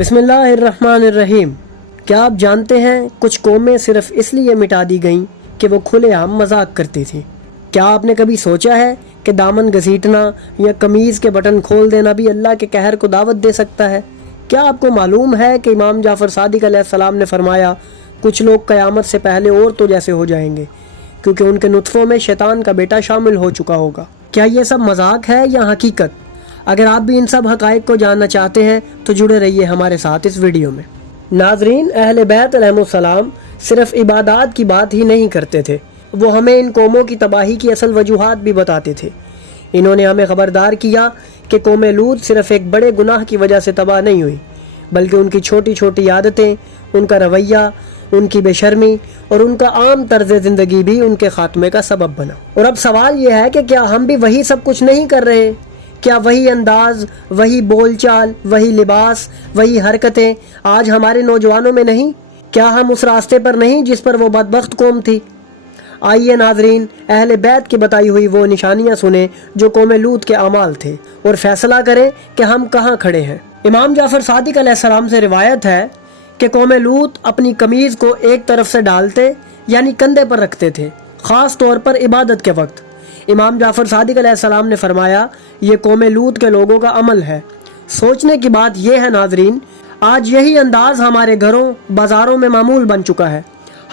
بسم اللہ الرحمن الرحیم۔ کیا آپ جانتے ہیں کچھ قومیں صرف اس لیے مٹا دی گئیں کہ وہ کھلے عام مذاق کرتی تھیں؟ کیا آپ نے کبھی سوچا ہے کہ دامن گھسیٹنا یا قمیض کے بٹن کھول دینا بھی اللہ کے قہر کو دعوت دے سکتا ہے؟ کیا آپ کو معلوم ہے کہ امام جعفر صادق علیہ السلام نے فرمایا کچھ لوگ قیامت سے پہلے عورتوں جیسے ہو جائیں گے کیونکہ ان کے نطفوں میں شیطان کا بیٹا شامل ہو چکا ہوگا؟ کیا یہ سب مذاق ہے یا حقیقت؟ اگر آپ بھی ان سب حقائق کو جاننا چاہتے ہیں تو جڑے رہیے ہمارے ساتھ اس ویڈیو میں۔ ناظرین، اہل بیت علیہ السلام صرف عبادات کی بات ہی نہیں کرتے تھے، وہ ہمیں ان قوموں کی تباہی کی اصل وجوہات بھی بتاتے تھے۔ انہوں نے ہمیں خبردار کیا کہ قوم لوط صرف ایک بڑے گناہ کی وجہ سے تباہ نہیں ہوئی، بلکہ ان کی چھوٹی چھوٹی عادتیں، ان کا رویہ، ان کی بے شرمی اور ان کا عام طرز زندگی بھی ان کے خاتمے کا سبب بنا۔ اور اب سوال یہ ہے کہ کیا ہم بھی وہی سب کچھ نہیں کر رہے؟ کیا وہی انداز، وہی بول چال، وہی لباس، وہی حرکتیں آج ہمارے نوجوانوں میں نہیں؟ کیا ہم اس راستے پر نہیں جس پر وہ بدبخت قوم تھی؟ آئیے ناظرین، اہل بیت کی بتائی ہوئی وہ نشانیاں سنیں جو قوم لوط کے اعمال تھے اور فیصلہ کریں کہ ہم کہاں کھڑے ہیں۔ امام جعفر صادق علیہ السلام سے روایت ہے کہ قوم لوط اپنی قمیض کو ایک طرف سے ڈالتے یعنی کندھے پر رکھتے تھے، خاص طور پر عبادت کے وقت۔ امام جعفر صادق علیہ السلام نے فرمایا یہ قوم لوط کے لوگوں کا عمل ہے۔ سوچنے کی بات یہ ہے ناظرین، آج یہی انداز ہمارے گھروں بازاروں میں معمول بن چکا ہے۔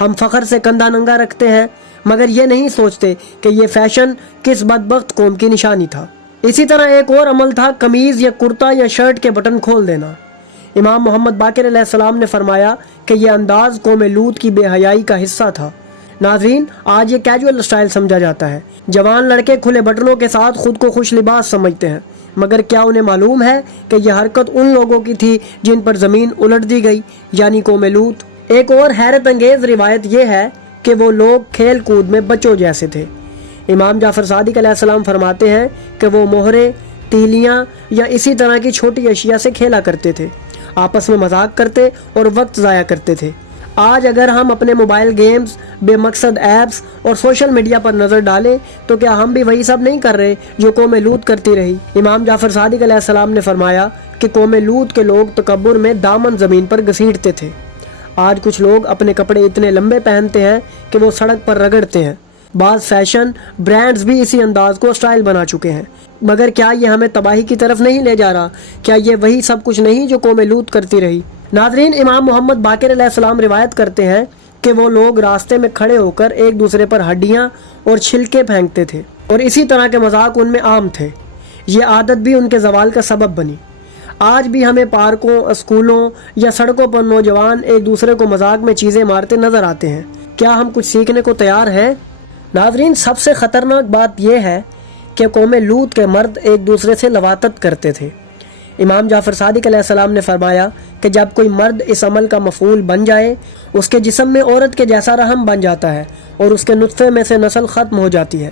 ہم فخر سے کندھا ننگا رکھتے ہیں مگر یہ نہیں سوچتے کہ یہ فیشن کس بدبخت قوم کی نشانی تھا۔ اسی طرح ایک اور عمل تھا قمیض یا کرتا یا شرٹ کے بٹن کھول دینا۔ امام محمد باقر علیہ السلام نے فرمایا کہ یہ انداز قوم لوط کی بے حیائی کا حصہ تھا۔ ناظرین، آج یہ کیجول اسٹائل سمجھا جاتا ہے۔ جوان لڑکے کھلے بٹنوں کے ساتھ خود کو خوش لباس سمجھتے ہیں، مگر کیا انہیں معلوم ہے کہ یہ حرکت ان لوگوں کی تھی جن پر زمین الٹ دی گئی، یعنی قوم لوط۔ ایک اور حیرت انگیز روایت یہ ہے کہ وہ لوگ کھیل کود میں بچوں جیسے تھے۔ امام جعفر صادق علیہ السلام فرماتے ہیں کہ وہ مہرے، تیلیاں یا اسی طرح کی چھوٹی اشیاء سے کھیلا کرتے تھے، آپس میں مذاق کرتے اور وقت ضائع کرتے تھے۔ آج اگر ہم اپنے موبائل گیمز، بے مقصد ایپس اور سوشل میڈیا پر نظر ڈالیں تو کیا ہم بھی وہی سب نہیں کر رہے جو قوم لوط کرتی رہی؟ امام جعفر صادق علیہ السلام نے فرمایا کہ قوم لوط کے لوگ تکبر میں دامن زمین پر گھسیٹتے تھے۔ آج کچھ لوگ اپنے کپڑے اتنے لمبے پہنتے ہیں کہ وہ سڑک پر رگڑتے ہیں۔ بعض فیشن برانڈز بھی اسی انداز کو سٹائل بنا چکے ہیں، مگر کیا یہ ہمیں تباہی کی طرف نہیں لے جا رہا؟ کیا یہ وہی سب کچھ نہیں جو قوم لوط کرتی رہی؟ ناظرین، امام محمد باقر علیہ السلام روایت کرتے ہیں کہ وہ لوگ راستے میں کھڑے ہو کر ایک دوسرے پر ہڈیاں اور چھلکے پھینکتے تھے اور اسی طرح کے مذاق ان میں عام تھے۔ یہ عادت بھی ان کے زوال کا سبب بنی۔ آج بھی ہمیں پارکوں، اسکولوں یا سڑکوں پر نوجوان ایک دوسرے کو مذاق میں چیزیں مارتے نظر آتے ہیں۔ کیا ہم کچھ سیکھنے کو تیار ہیں؟ ناظرین، سب سے خطرناک بات یہ ہے کہ قوم لوط کے مرد ایک دوسرے سے لواطت کرتے تھے۔ امام جعفر صادق علیہ السلام نے فرمایا کہ جب کوئی مرد اس عمل کا مفعول بن جائے، اس کے جسم میں عورت کے جیسا رحم بن جاتا ہے اور اس کے نطفے میں سے نسل ختم ہو جاتی ہے۔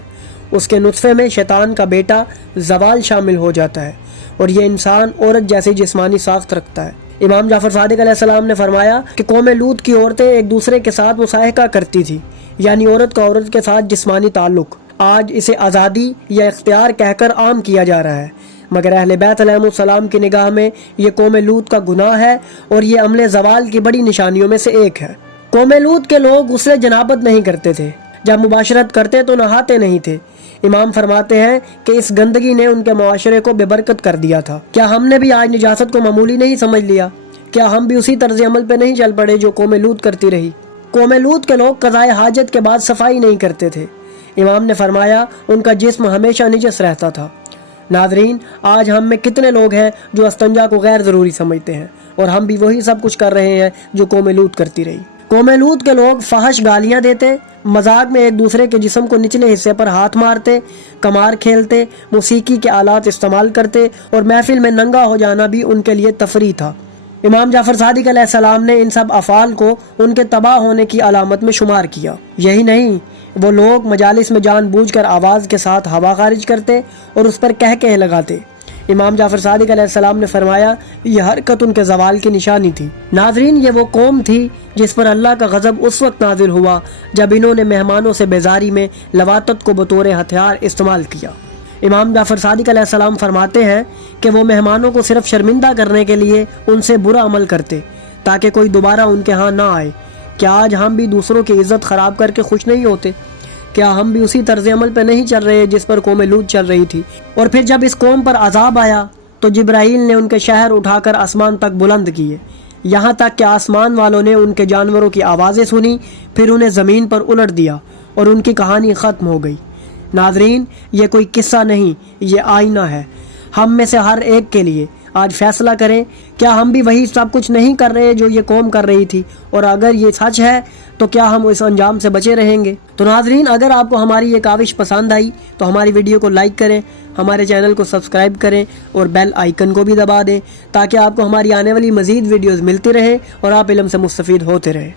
اس کے نطفے میں شیطان کا بیٹا زوال شامل ہو جاتا ہے اور یہ انسان عورت جیسی جسمانی ساخت رکھتا ہے۔ امام جعفر صادق علیہ السلام نے فرمایا کہ قوم لوط کی عورتیں ایک دوسرے کے ساتھ مصاحقہ کرتی تھی، یعنی عورت کا عورت کے ساتھ جسمانی تعلق۔ آج اسے آزادی یا اختیار کہہ کر عام کیا جا رہا ہے، مگر اہل بیت علیہ السلام کی نگاہ میں یہ قوم لوط کا گناہ ہے اور یہ عمل زوال کی بڑی نشانیوں میں سے ایک ہے۔ قوم لوط کے لوگ غسل جنابت نہیں کرتے تھے، جب مباشرت کرتے تو نہاتے نہیں تھے۔ امام فرماتے ہیں کہ اس گندگی نے ان کے معاشرے کو بے برکت کر دیا تھا۔ کیا ہم نے بھی آج نجاست کو معمولی نہیں سمجھ لیا؟ کیا ہم بھی اسی طرز عمل پہ نہیں چل پڑے جو قوم لوط کرتی رہی؟ قوم لوط کے لوگ قضائے حاجت کے بعد صفائی نہیں کرتے تھے۔ امام نے فرمایا ان کا جسم ہمیشہ نجس رہتا تھا۔ ناظرین، آج ہم میں کتنے لوگ ہیں جو استنجا کو غیر ضروری سمجھتے ہیں اور ہم بھی وہی سب کچھ کر رہے ہیں جو قوم لوط کرتی رہی۔ قوم لوط کے لوگ فحش گالیاں دیتے، مذاق میں ایک دوسرے کے جسم کو نچلے حصے پر ہاتھ مارتے، قمار کھیلتے، موسیقی کے آلات استعمال کرتے اور محفل میں ننگا ہو جانا بھی ان کے لیے تفریح تھا۔ امام جعفر صادق علیہ السلام نے ان سب افعال کو ان کے تباہ ہونے کی علامت میں شمار کیا۔ یہی نہیں، وہ لوگ مجالس میں جان بوجھ کر آواز کے ساتھ ہوا خارج کرتے اور اس پر کہکہے لگاتے۔ امام جعفر صادق علیہ السلام نے فرمایا یہ حرکت ان کے زوال کی نشانی تھی۔ ناظرین، یہ وہ قوم تھی جس پر اللہ کا غضب اس وقت نازل ہوا جب انہوں نے مہمانوں سے بیزاری میں لواطت کو بطور ہتھیار استعمال کیا۔ امام جعفر صادق علیہ السلام فرماتے ہیں کہ وہ مہمانوں کو صرف شرمندہ کرنے کے لیے ان سے برا عمل کرتے تاکہ کوئی دوبارہ ان کے ہاں نہ آئے۔ کیا آج ہم بھی دوسروں کی عزت خراب کر کے خوش نہیں ہوتے؟ کیا ہم بھی اسی طرز عمل پہ نہیں چل رہے جس پر قوم لوط چل رہی تھی؟ اور پھر جب اس قوم پر عذاب آیا تو جبرائیل نے ان کے شہر اٹھا کر آسمان تک بلند کیے، یہاں تک کہ آسمان والوں نے ان کے جانوروں کی آوازیں سنی، پھر انہیں زمین پر الٹ دیا اور ان کی کہانی ختم ہو گئی۔ ناظرین، یہ کوئی قصہ نہیں، یہ آئینہ ہے ہم میں سے ہر ایک کے لیے۔ آج فیصلہ کریں، کیا ہم بھی وہی سب کچھ نہیں کر رہے جو یہ قوم کر رہی تھی؟ اور اگر یہ سچ ہے تو کیا ہم اس انجام سے بچے رہیں گے؟ تو ناظرین، اگر آپ کو ہماری یہ کاوش پسند آئی تو ہماری ویڈیو کو لائک کریں، ہمارے چینل کو سبسکرائب کریں اور بیل آئیکن کو بھی دبا دیں تاکہ آپ کو ہماری آنے والی مزید ویڈیوز ملتی رہیں اور آپ علم سے مستفید ہوتے رہیں۔